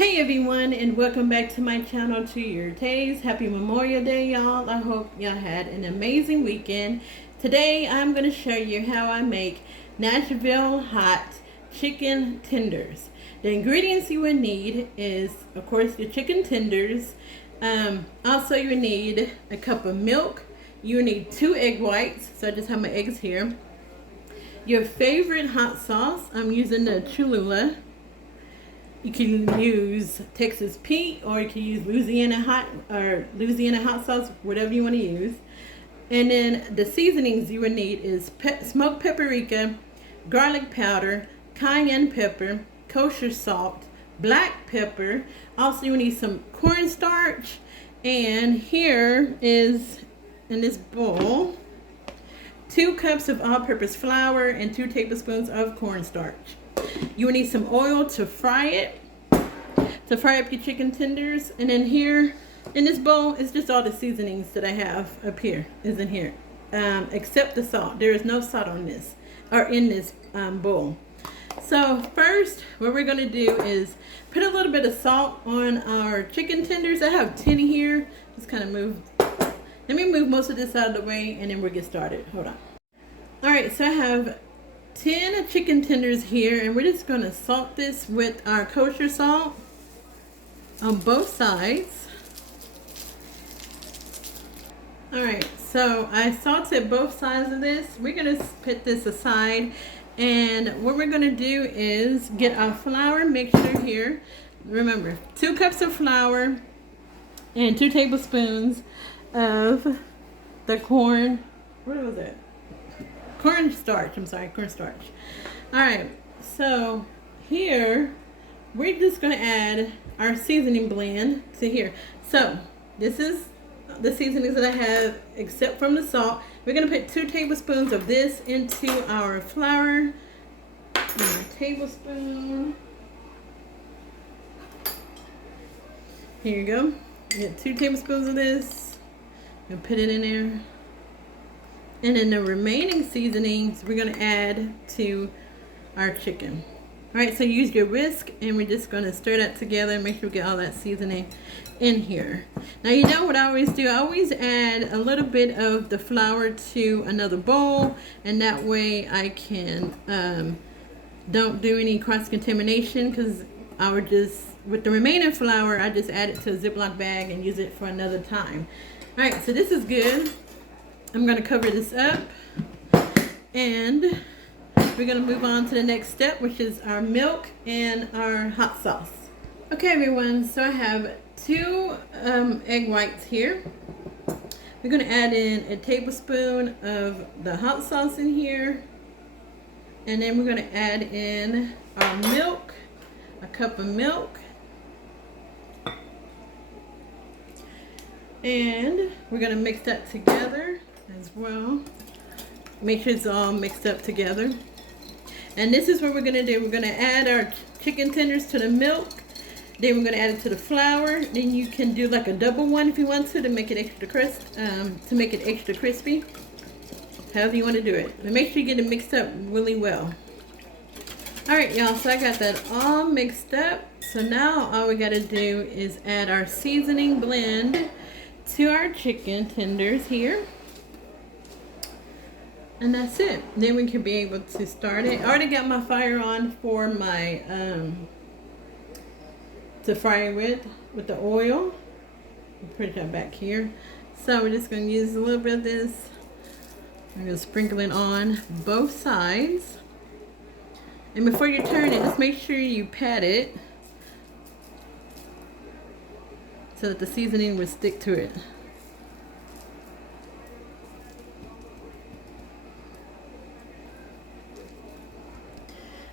Hey everyone, and welcome back to my channel, To Your Taste. Happy Memorial Day, y'all. I hope y'all had an amazing weekend. Today I'm going to show you how I make Nashville hot chicken tenders. The ingredients you will need is, of course, your chicken tenders. Also, you need a cup of milk. You need 2 egg whites, so I just have my eggs here. Your favorite hot sauce, I'm using the Cholula. You can use Texas Pete, or you can use Louisiana hot sauce, whatever you want to use. And then the seasonings you would need is smoked paprika, garlic powder, cayenne pepper, kosher salt, black pepper. Also, you need some cornstarch. And here is, in this bowl, 2 cups of all-purpose flour and 2 tablespoons of cornstarch. You will need some oil to fry up your chicken tenders. And then here in this bowl is just all the seasonings that I have up here is in here, except the salt. There is no salt on this or in this bowl. So first what we're going to do is put a little bit of salt on our chicken tenders. I have 10 here. Just kind of let me move most of this out of the way and then we'll get started. Hold on. All right, so I have 10 chicken tenders here, and we're just going to salt this with our kosher salt on both sides. Alright, so I salted both sides of this. We're going to put this aside, and what we're going to do is get our flour mixture here. Remember, 2 cups of flour and 2 tablespoons of the corn. What was it? Cornstarch. I'm sorry, cornstarch. Alright, so here we're just going to add our seasoning blend to here. So this is the seasonings that I have except from the salt. We're going to put 2 tablespoons of this into our flour. A tablespoon. Here you go. You get 2 tablespoons of this. And put it in there. And then the remaining seasonings we're going to add to our chicken. Alright, so use your whisk, and we're just going to stir that together and make sure we get all that seasoning in here. Now, you know what I always do? I always add a little bit of the flour to another bowl, and that way I can don't do any cross-contamination, because I would just, with the remaining flour, I just add it to a Ziploc bag and use it for another time. Alright, so this is good. I'm going to cover this up, and we're going to move on to the next step, which is our milk and our hot sauce. Okay, everyone, so I have 2 egg whites here. We're going to add in a tablespoon of the hot sauce in here, and then we're going to add in our milk, a cup of milk, and we're going to mix that together as well. Make sure it's all mixed up together. And this is what we're going to do. We're going to add our chicken tenders to the milk. Then we're going to add it to the flour. Then you can do like a double one if you want to make it extra crispy. However you want to do it. But make sure you get it mixed up really well. Alright, y'all, so I got that all mixed up. So now all we got to do is add our seasoning blend to our chicken tenders here. And that's it. Then we can be able to start it. I already got my fire on for my to fry it with the oil. Put that back here. So we're just going to use a little bit of this. I'm going to sprinkle it on both sides. And before you turn it, just make sure you pat it so that the seasoning will stick to it.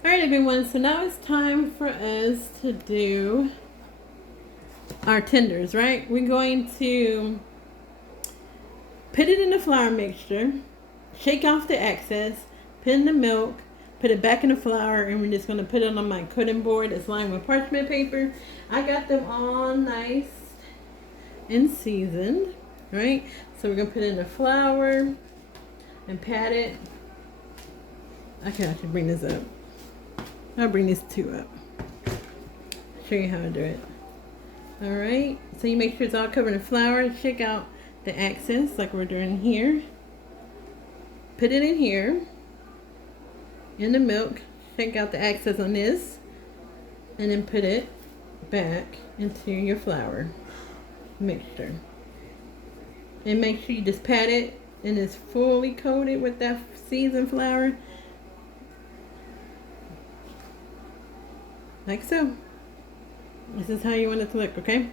Alright, everyone, so now it's time for us to do our tenders, right? We're going to put it in the flour mixture, shake off the excess, put in the milk, put it back in the flour, and we're just going to put it on my cutting board that's lined with parchment paper. I got them all nice and seasoned, right? So we're going to put it in the flour and pat it. Okay, I should bring this up. I'll bring these 2 up. show you how to do it. Alright, so you make sure it's all covered in flour. Check out the accents like we're doing here. Put it in here, in the milk. Check out the accents on this. And then put it back into your flour mixture. And make sure you just pat it and it's fully coated with that seasoned flour. Like so. This is how you want it to look, okay?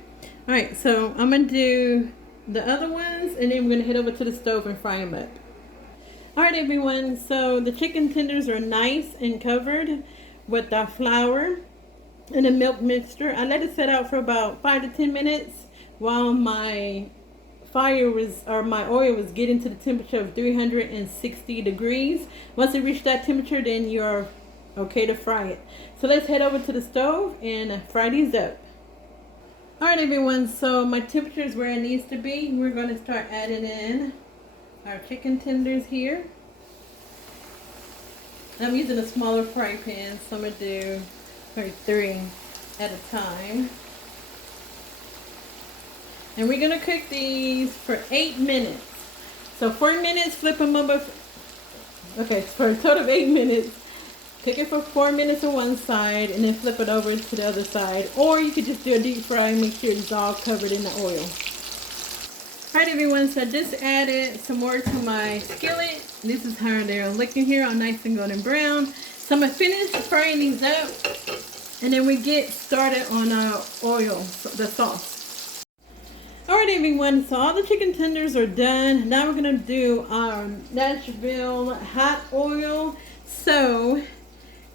Alright, so I'm going to do the other ones and then we're going to head over to the stove and fry them up. Alright everyone, so the chicken tenders are nice and covered with our flour and a milk mixture. I let it set out for about 5 to 10 minutes while my my oil was getting to the temperature of 360 degrees. Once it reached that temperature, then you're okay to fry it. So let's head over to the stove and fry these up. Alright everyone, so my temperature is where it needs to be. We're going to start adding in our chicken tenders here. I'm using a smaller fry pan, so I'm going to do probably 3 at a time. And we're going to cook these for 8 minutes. So 4 minutes, flip them over. Okay, for a total of 8 minutes. Cook it for 4 minutes on one side and then flip it over to the other side. Or you could just do a deep fry and make sure it's all covered in the oil. Alright everyone, so I just added some more to my skillet. This is how they're looking here, all nice and golden brown. So I'm going to finish frying these up and then we get started on our oil, the sauce. Alright everyone, so all the chicken tenders are done. Now we're going to do our Nashville hot oil. So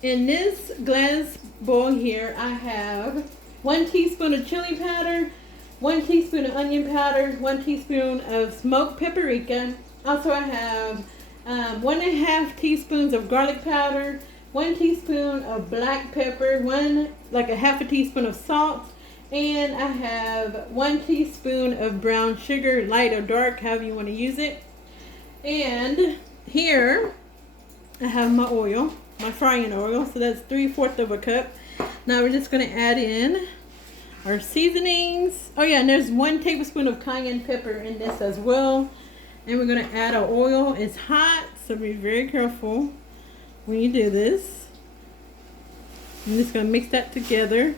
in this glass bowl here, I have 1 teaspoon of chili powder, 1 teaspoon of onion powder, 1 teaspoon of smoked paprika. Also I have 1.5 teaspoons of garlic powder, 1 teaspoon of black pepper, like a half a teaspoon of salt, and I have 1 teaspoon of brown sugar, light or dark, however you want to use it. And here I have my oil, my frying oil, so that's 3/4 of a cup. Now we're just going to add in our seasonings. Oh yeah, and there's 1 tablespoon of cayenne pepper in this as well. And we're going to add our oil. It's hot, so be very careful when you do this. I'm just going to mix that together.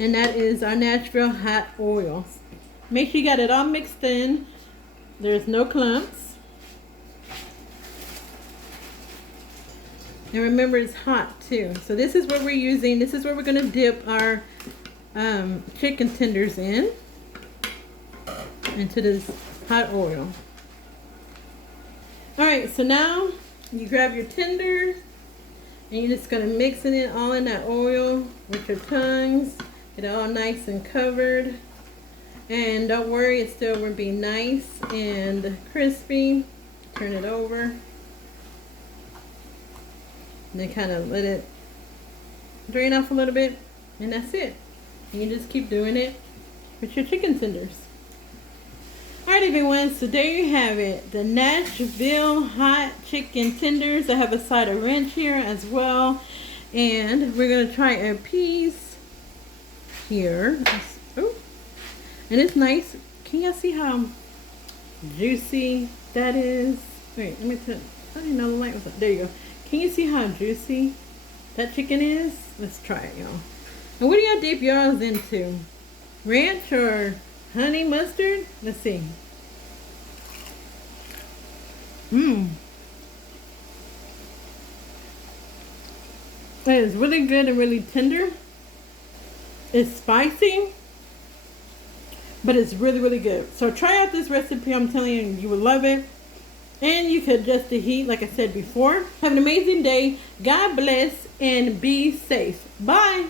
And that is our Nashville hot oil. Make sure you got it all mixed in. There's no clumps. And remember, it's hot too. So this is what we're using. This is where we're going to dip our chicken tenders into this hot oil. Alright, so now you grab your tender and you're just going to mix it all in that oil with your tongues. Get it all nice and covered. And don't worry, it still will be nice and crispy. Turn it over. And then kind of let it drain off a little bit. And that's it. And you just keep doing it with your chicken tenders. Alright everyone, so there you have it. The Nashville hot chicken tenders. I have a side of ranch here as well. And we're going to try a piece here. Oh, and it's nice. Can y'all see how juicy that is? Wait, let me turn. I didn't know the light was up. There you go. Can you see how juicy that chicken is? Let's try it, y'all. And what do y'all dip y'all's into? Ranch or honey mustard? Let's see. It is really good and really tender. It's spicy, but it's really, really good. So try out this recipe. I'm telling you, you will love it. And you could adjust the heat, like I said before. Have an amazing day. God bless and be safe. Bye.